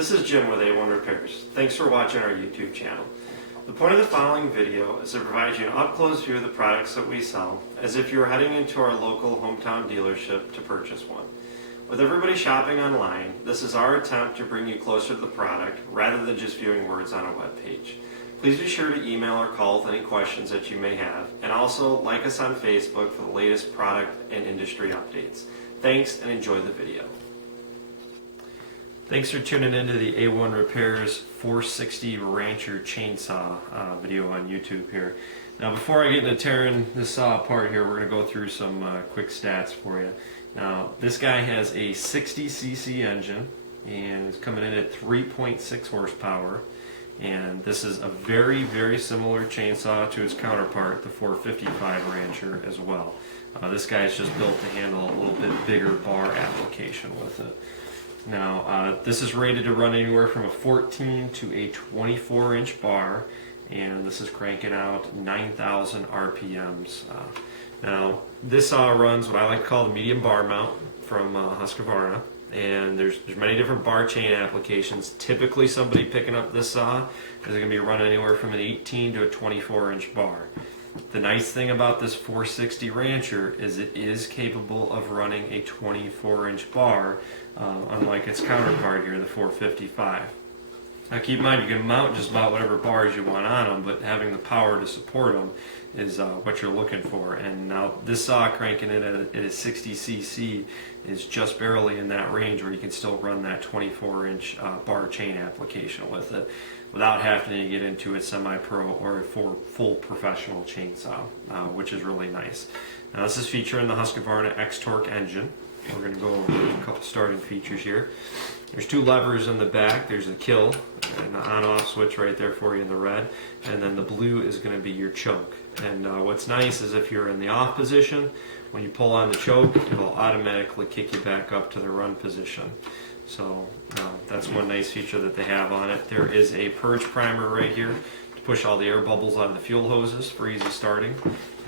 This is Jim with A1 Repairs. Thanks for watching our YouTube channel. The point of the following video is to provide you an up-close view of the products that we sell, as if you were heading into our local hometown dealership to purchase one. With everybody shopping online, this is our attempt to bring you closer to the product rather than just viewing words on a web page. Please be sure to email or call with any questions that you may have, and also like us on Facebook for the latest product and industry updates. Thanks, and enjoy the video. Thanks for tuning into the A1 Repairs 460 Rancher Chainsaw video on YouTube here. Now before I get into tearing this saw apart here, we're going to go through some quick stats for you. Now this guy has a 60cc engine and it's coming in at 3.6 horsepower. And this is a very, very similar chainsaw to its counterpart, the 455 Rancher as well. This guy is just built to handle a little bit bigger bar application with it. Now, this is rated to run anywhere from a 14 to a 24-inch bar, and this is cranking out 9,000 RPMs. Now, this saw runs what I like to call the medium bar mount from Husqvarna, and there's many different bar chain applications. Typically, somebody picking up this saw is going to be running anywhere from an 18 to a 24-inch bar. The nice thing about this 460 Rancher is it is capable of running a 24-inch bar, unlike its counterpart here, the 455. Now keep in mind, you can mount just about whatever bars you want on them, but having the power to support them is what you're looking for. And now this saw cranking it at a 60cc is just barely in that range where you can still run that 24-inch bar chain application with it without having to get into a semi-pro or a full professional chainsaw, which is really nice. Now this is featuring the Husqvarna X-Torque engine. We're going to go over a couple starting features here. There's two levers in the back. There's the kill and the on-off switch right there for you in the red, and then the blue is going to be your choke. And what's nice is if you're in the off position, when you pull on the choke, it'll automatically kick you back up to the run position. So that's one nice feature that they have on it. There is a purge primer right here to push all the air bubbles out of the fuel hoses for easy starting.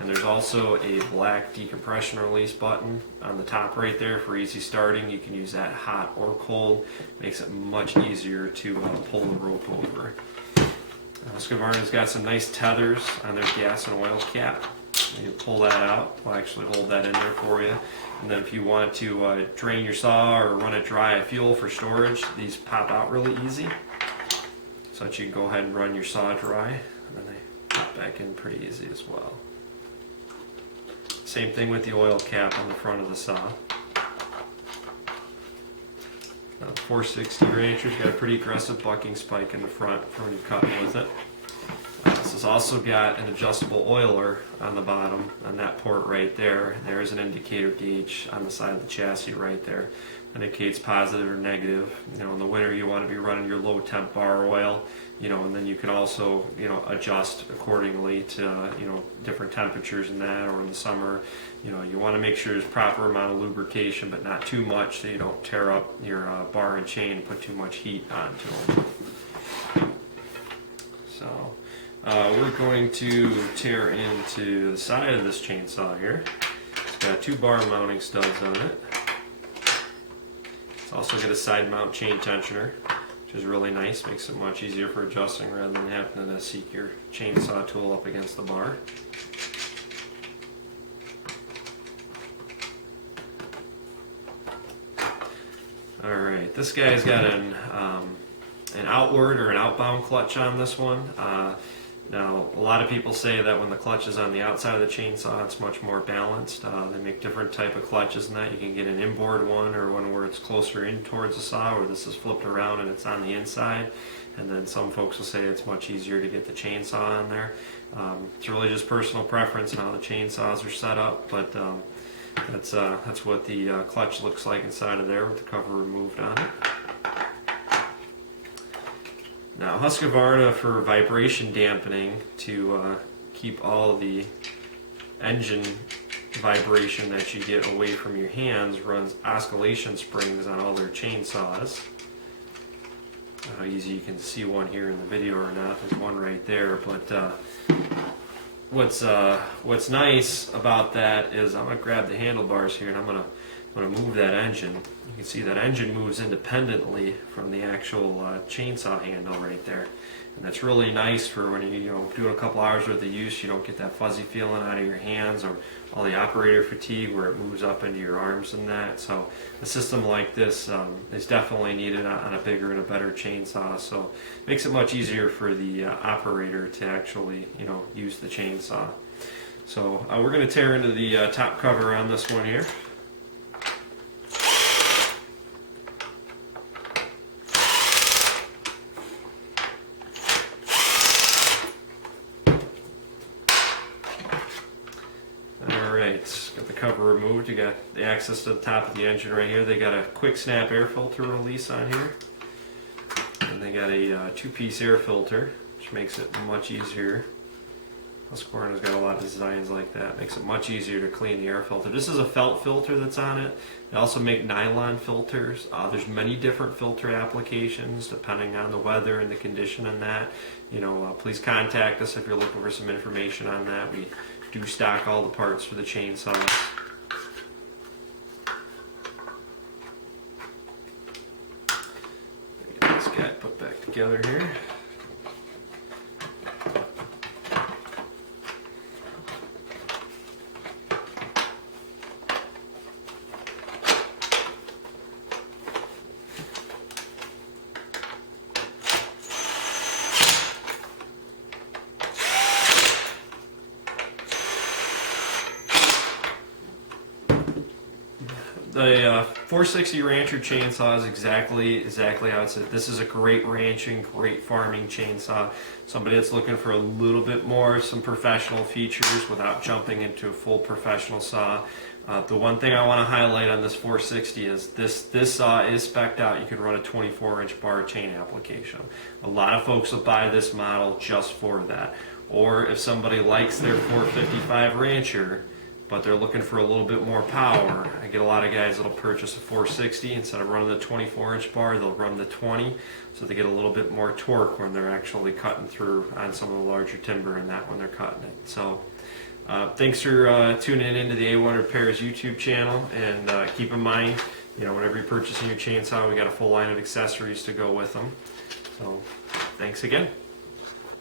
And there's also a black decompression release button on the top right there for easy starting. You can use that hot or cold. Makes it much easier to pull the rope over. Husqvarna's got some nice tethers on their gas and oil cap. You pull that out. We'll actually hold that in there for you. And then if you want to drain your saw or run it dry of fuel for storage, these pop out really easy. So that you can go ahead and run your saw dry. And then they pop back in pretty easy as well. Same thing with the oil cap on the front of the saw. Now, the 460 Rancher's got a pretty aggressive bucking spike in the front for when you're cutting with it. This has also got an adjustable oiler on the bottom on that port right there. There's an indicator gauge on the side of the chassis right there. Indicates positive or negative. You know, in the winter you want to be running your low temp bar oil, and then you can also, adjust accordingly to, different temperatures in that, or in the summer, you want to make sure there's proper amount of lubrication, but not too much so you don't tear up your bar and chain and put too much heat onto them. So, we're going to tear into the side of this chainsaw here. It's got two bar mounting studs on it. It's also got a side mount chain tensioner, which is really nice. Makes it much easier for adjusting rather than having to seek your chainsaw tool up against the bar. Alright, this guy's got an outward or an outbound clutch on this one. Now, a lot of people say that when the clutch is on the outside of the chainsaw, it's much more balanced. They make different type of clutches in that. You can get an inboard one, or one where it's closer in towards the saw, where this is flipped around and it's on the inside. And then some folks will say it's much easier to get the chainsaw on there. It's really just personal preference and how the chainsaws are set up, but that's what the clutch looks like inside of there with the cover removed on it. Now, Husqvarna, for vibration dampening, to keep all the engine vibration that you get away from your hands, runs oscillation springs on all their chainsaws. How easy you can see one here in the video or not, there's one right there, but what's nice about that is I'm gonna grab the handlebars here and I'm gonna move that engine. You can see that engine moves independently from the actual chainsaw handle right there. And that's really nice for when you're doing a couple hours worth of use. You don't get that fuzzy feeling out of your hands or all the operator fatigue where it moves up into your arms and that. So a system like this is definitely needed on a bigger and a better chainsaw. So it makes it much easier for the operator to actually use the chainsaw. So we're going to tear into the top cover on this one here. Got the cover removed. You got the access to the top of the engine right here. They got a quick snap air filter release on here, and they got a two-piece air filter, which makes it much easier. Husqvarna's got a lot of designs like that. Makes it much easier to clean the air filter. This is a felt filter that's on it. They also make nylon filters. There's many different filter applications depending on the weather and the condition and that. Please contact us if you're looking for some information on that. We do stock all the parts for the chainsaw. Get this guy put back together here. The 460 Rancher chainsaw is exactly how it's. This is a great ranching, great farming chainsaw. Somebody that's looking for a little bit more, some professional features without jumping into a full professional saw. The one thing I want to highlight on this 460 is this saw is spec'd out. You can run a 24-inch bar chain application. A lot of folks will buy this model just for that. Or if somebody likes their 455 Rancher, but they're looking for a little bit more power. I get a lot of guys that'll purchase a 460 instead of running the 24-inch bar, they'll run the 20, so they get a little bit more torque when they're actually cutting through on some of the larger timber and that when they're cutting it. So thanks for tuning into the A1 Repairs YouTube channel, and keep in mind, whenever you're purchasing your chainsaw, we got a full line of accessories to go with them. So thanks again.